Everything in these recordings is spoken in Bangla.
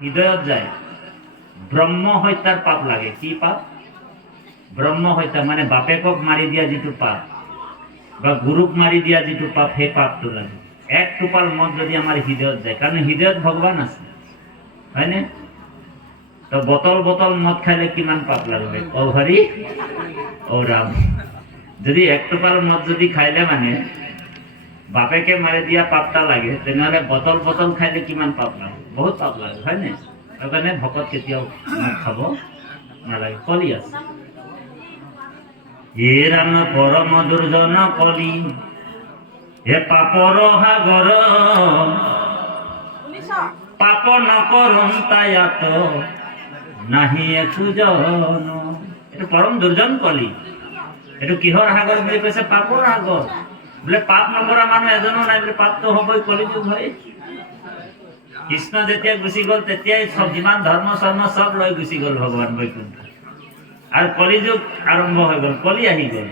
হৃদয়ত যায়। ব্ৰহ্ম হত্যাৰ পাপ লাগে। কি পাপ? ব্ৰহ্ম হত্যা মানে বাপেকক মাৰি দিয়া যিটো পাপ বা গুৰুক মাৰি দিয়া যিটো পাপ, সেই পাপটো লাগে। এক টোপাল মদ যদি আমাৰ হৃদয়ত যায়, কাৰণ হৃদয়ত ভগৱান আছে। হয়নে? তো বটল বটল মদ খাইলে কিমান পাপ লাগবে অ হৰি, অ ৰাম। যদি এক টোপাল মদ যদি খাইলে মানে বাপেকে মাৰি দিয়া পাপটা লাগে, তেনেহ'লে বটল বটল খাইলে কিমান পাপ লাগে? বহুত পাপ লাগে হয়নে সেইকাৰণে ভকত কেতিয়াও মদ খাব নালাগে কলি আছে। হে ৰাম পৰম দুৰ্জন কলি হে পাপৰ সাগৰ পাপ নকৰম তায়াত নাহি একোজন এইটো পৰম দুৰ্জন কলি। এইটো কিহৰ সাগৰ বুলি কৈছে? পাপৰ সাগৰ। বোলে পাপ নকৰা মানুহ এজনো নাই বোলে পাপটো হ'বই কলিযুগ হয় কৃষ্ণ যেতিয়া গুচি গ'ল, তেতিয়াই চব যিমান ধৰ্ম, চৰ্ম, চব লৈ গুচি গ'ল ভগৱান বৈকুণ্ঠ। আৰু কলিযুগ আৰম্ভ হৈ গ'ল, কলি আহি গ'ল।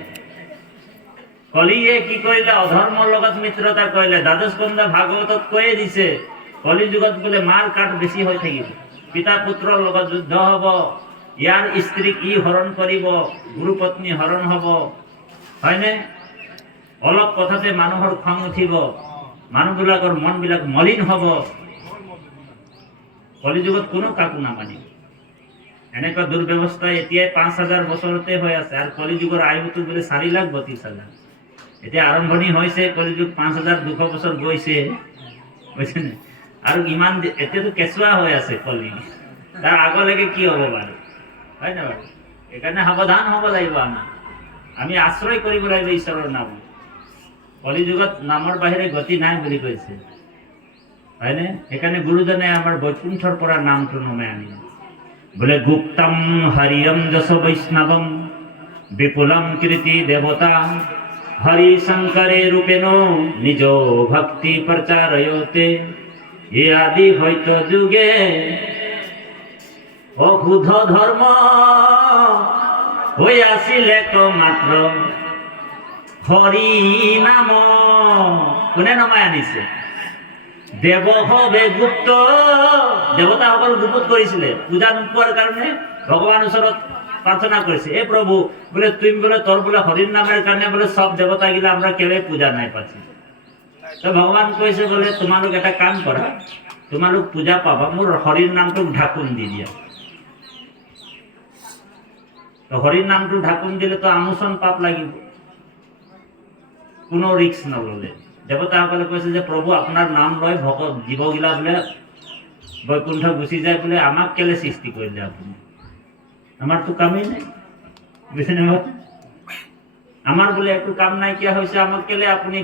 কলিয়ে কি কৰিলে? অধৰ্মৰ লগত মিত্ৰতা কৰিলে। দ্বাদশ স্কন্ধ ভাগৱতত কৈয়ে দিছে, কলিযুগত বোলে মাৰ কাট বেছি হৈ থাকিব পিতা পুত্ৰৰ লগত যুদ্ধ হ'ব, ইয়াৰ স্ত্ৰীক ই হৰণ কৰিব গুৰু পত্নী হৰণ হ'ব। হয়নে? অলপ কথাতে মানুহৰ খং উঠিব, মানুহবিলাকৰ মনবিলাক মলিন হ'ব। কলিযুগত কোনো কাকো নামানিব এনেকুৱা দুৰ্ব্যৱস্থা এতিয়াই পাঁচ হাজাৰ বছৰতে হৈ আছে আৰু কলিযুগৰ আয়ুটো বোলে চাৰি লাখ বত্ৰিছ হাজাৰ। এতিয়া আৰম্ভণি হৈছে, কলিযুগ পাঁচ হাজাৰ দুশ বছৰ গৈছে। বুজিছেনে আৰু ইমান এতিয়াতো কেঁচুৱা হৈ আছে কলি। তাৰ আগলৈকে কি হ'ব বাৰু? হয় নে বাৰু? সেইকাৰণে সাৱধান হ'ব লাগিব আমি আমি আশ্ৰয় কৰিব লাগিব ঈশ্বৰৰ নামত। কলিযুগত নামৰ বাহিৰে গতি নাই বুলি কৈছে। হয়নে? সেইকাৰণে গুৰুজনে আমাৰ বৈকুণ্ঠৰ পৰা নামটো নমাই আনিলে। বোলে, গুপ্তম হৰিয়ম যশ বৈষ্ণৱম, বিপুলম কৃতি দেৱতা হরি শঙ্করে রূপেণ নিজ ভক্তি প্রচারয়তে এ আদি হয়তো যুগে অশুদ্ধ ধর্ম হয়ে আসিল মাত্র হরি নাম কোনে নমাই আনিছে? দেৱ হবে গুপ্ত। দেৱতাসকল গুপুত কৰিছিলে পূজা নোপোৱাৰ কাৰণে ভগৱান ওচৰত প্ৰাৰ্থনা কৰিছে এই প্ৰভু বোলে, তুমি বোলে, তোর বোলে হরির নামের কাৰণে বোলে, সব দেৱতা গিলা আমরা কেলে পূজা নাই পাচ্ছি। তো ভগৱান কৈছে বোলে তোমালোক এটা কাম কৰা তোমালোক পূজা পাবা মোৰ হৰিৰ নামটোক ঢাকুন দি দিয়া। তো হরির নামটো ঢাকুন দিলে তো আমোচন পাপ লাগিব। কোনো ৰিক্স নললে। দেৱতাসকলে কৈছে যে, প্ৰভু, আপোনাৰ নাম লৈ ভকত জীৱগিলা বোলে বৈকুণ্ঠ গুচি যায় বোলে, আমাক কেলে সৃষ্টি কৰিলে আপুনি? আমাৰতো কামেই নাই বুজিছেনে আমাৰ বোলে একো কাম নাইকিয়া হৈছে, আমাক কেলে আপুনি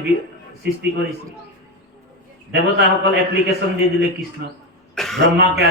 সৃষ্টি কৰিছে? দেৱতাসকল এপ্লিকেশ্যন দি দিলে কৃষ্ণ ব্ৰহ্মাকে